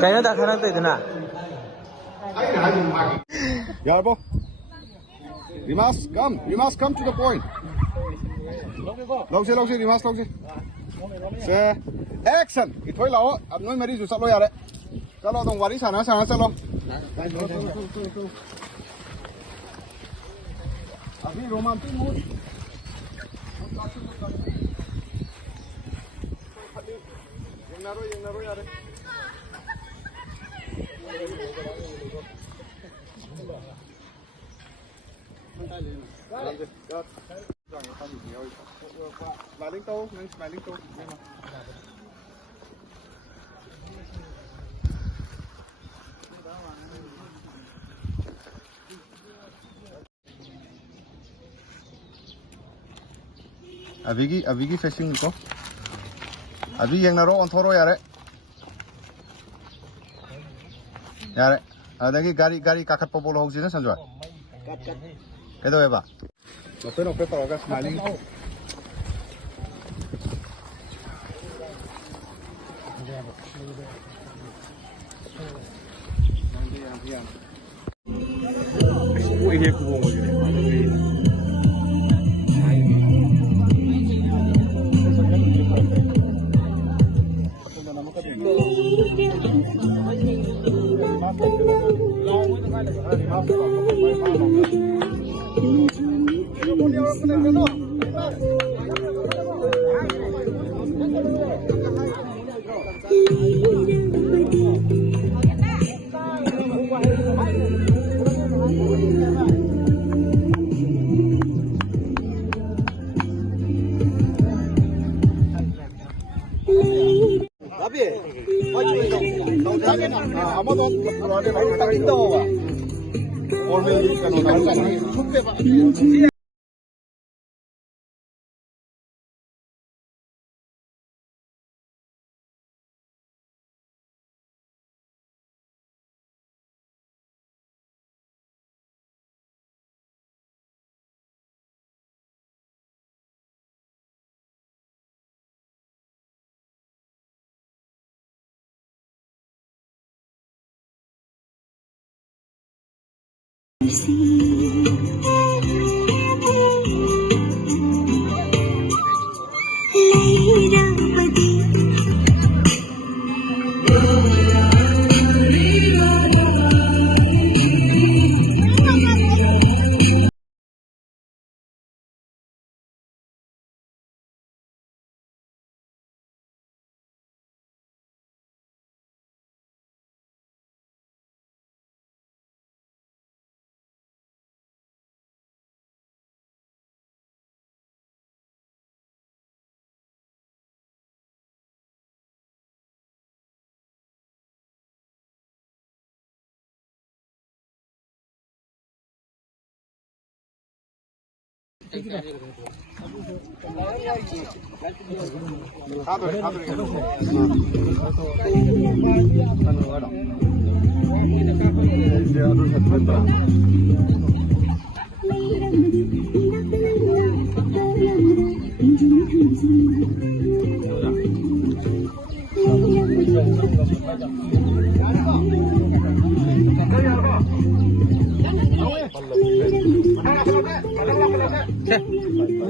Kayaknya tak sana tuh na. Ya, bro. We must come to the point. Lâu xe, Dimas, lâu xe. Xe, action. Cái thôi lão, anh nói mà đi rồi sắp lôi à đấy. Sao lo đồng quả đi sản nó sao lo. Abi romantic mood. Yang naruh ya deh. Smiling toe. Avigi facing ko. Abi yang naro on thoro yare. Yare. Adagi gari kakat popol ho sini sanjwa. Kedo ba? Open toroga smiling. Ini aku mau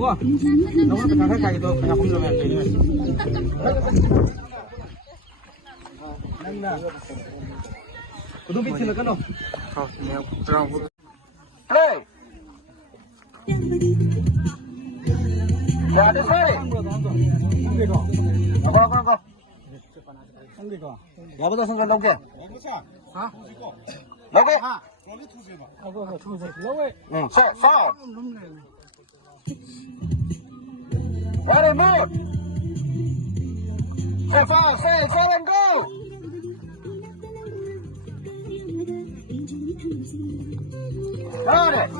Wah, nomor kakak kayak gitu, kakak pun belum yakin. Kudu bikin kan dong? Oh, ini terang. Play. Ya ada saya. Apa? Apa tuh sampai loge? Hah? Loge? So. What a move! So far, say and go! Got it!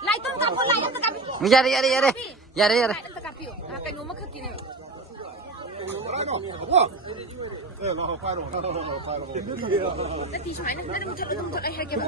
Light on kapo, light on kapo. Yare. Light on kapo. Akan ngomong ke kini. 那地船呢？那怎么哎还给我？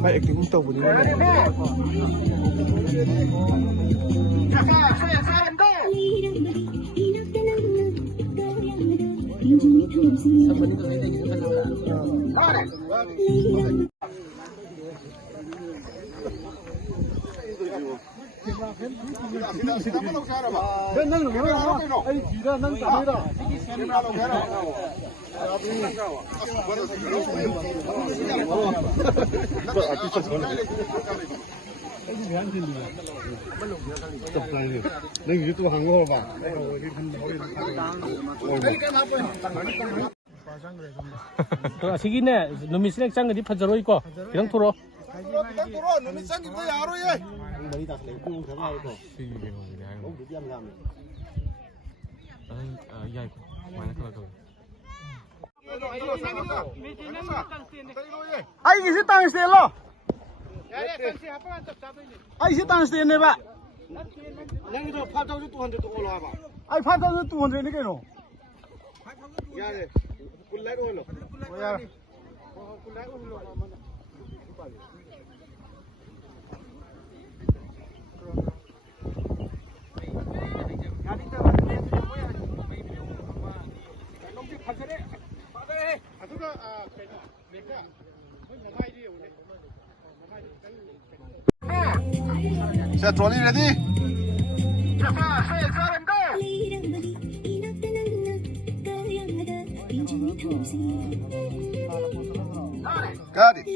Baik, kita tahu boleh. 아시기네 놈이 스낵 장거리 파저로 있고 그냥 토로 Ai cái tăng xe lo. Ai cái tăng xe này ba. Ai phát cho tôi 200 này cái nó. Set trolley ready? Got it.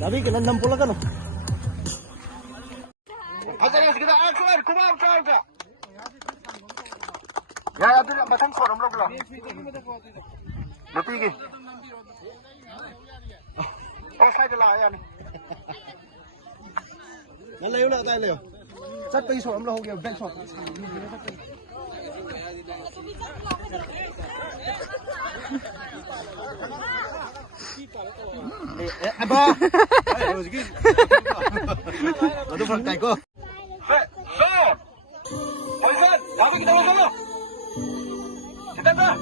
Tapi kena 60 kan? Asalnya kita keluar, kuba. Ya, tu macam koram lo keluar. Berarti gini. Oh, saya dah ya ni. Mana leo nak tahu leo? Cắt tay sổ lo kìa, ven sổ. Apa? Ayo sikit. Aduh, pakai ko. Stop. Poison, kami kita mau dulu. Kita dah.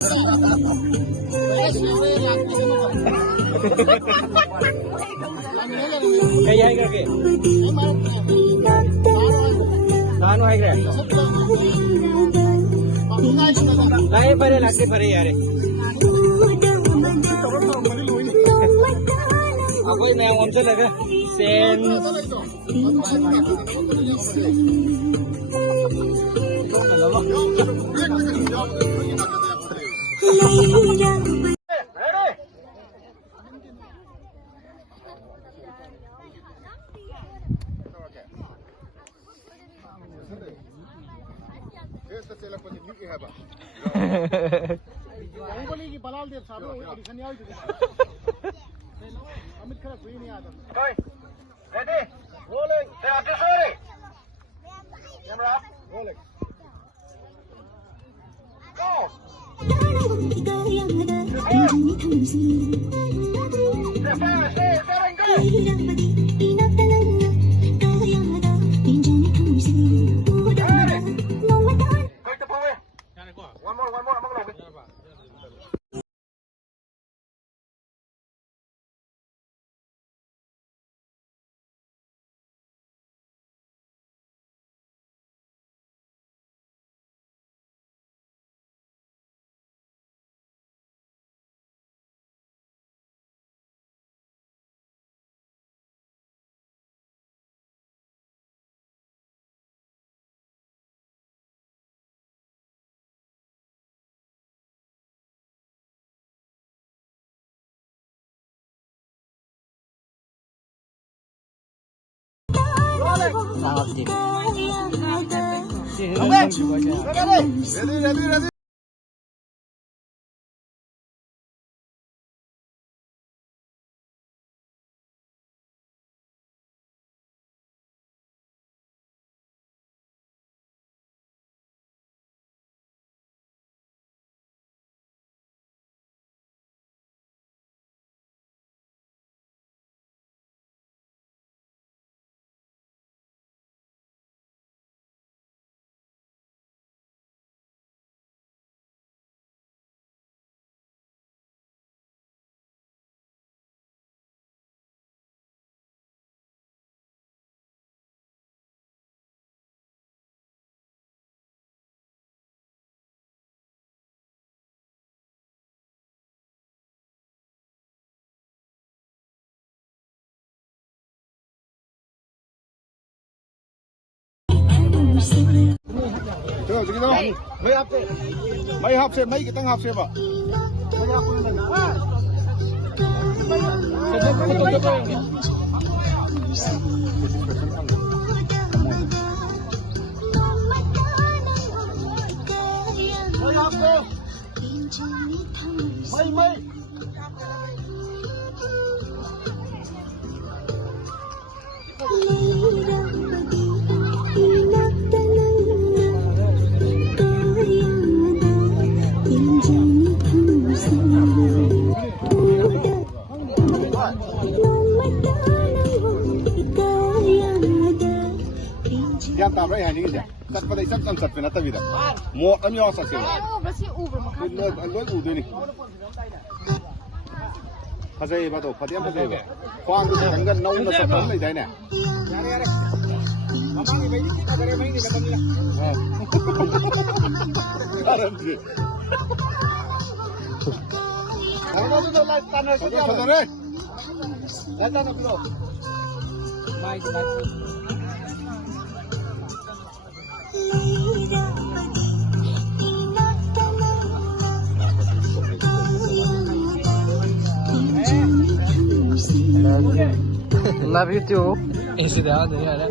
Kaya hay kage. Ano hay kage? Lahe pare lagte pare yare. Ako na yung onsa laga. Sen. Ready? Rolling. Ready? Camera. Rolling. Go. One more. Ready. Chलो देखिए तो मैं आपसे मैं कितना आपसे बा मैं क्या ताम रहे हैं नहीं क्या तब पता इतना तम सकते ना तभी तक मोट अमी और सकते हैं लोग उधर नहीं फंसे ये बात हो फटिया फंसे ये फांग जंगल नौ न सब नहीं जाए ना यार मामा की भाई कितना करे मैं नहीं बता मिला आराम से अरे तो लाइट ताने से क्या बता रे लाइट ना करो mic Love you too. Is it out there?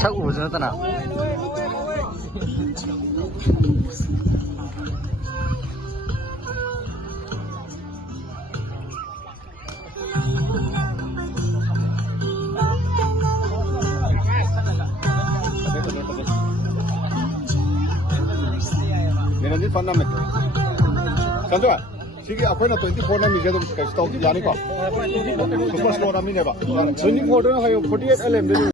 Chắc ủ nữa ta nào. Ini fun namanya. Kan tuh, sih apa na 24 namanya jadi stop jalan kok. Super slow namanya pak. 24 na kayak 48 LM dulu.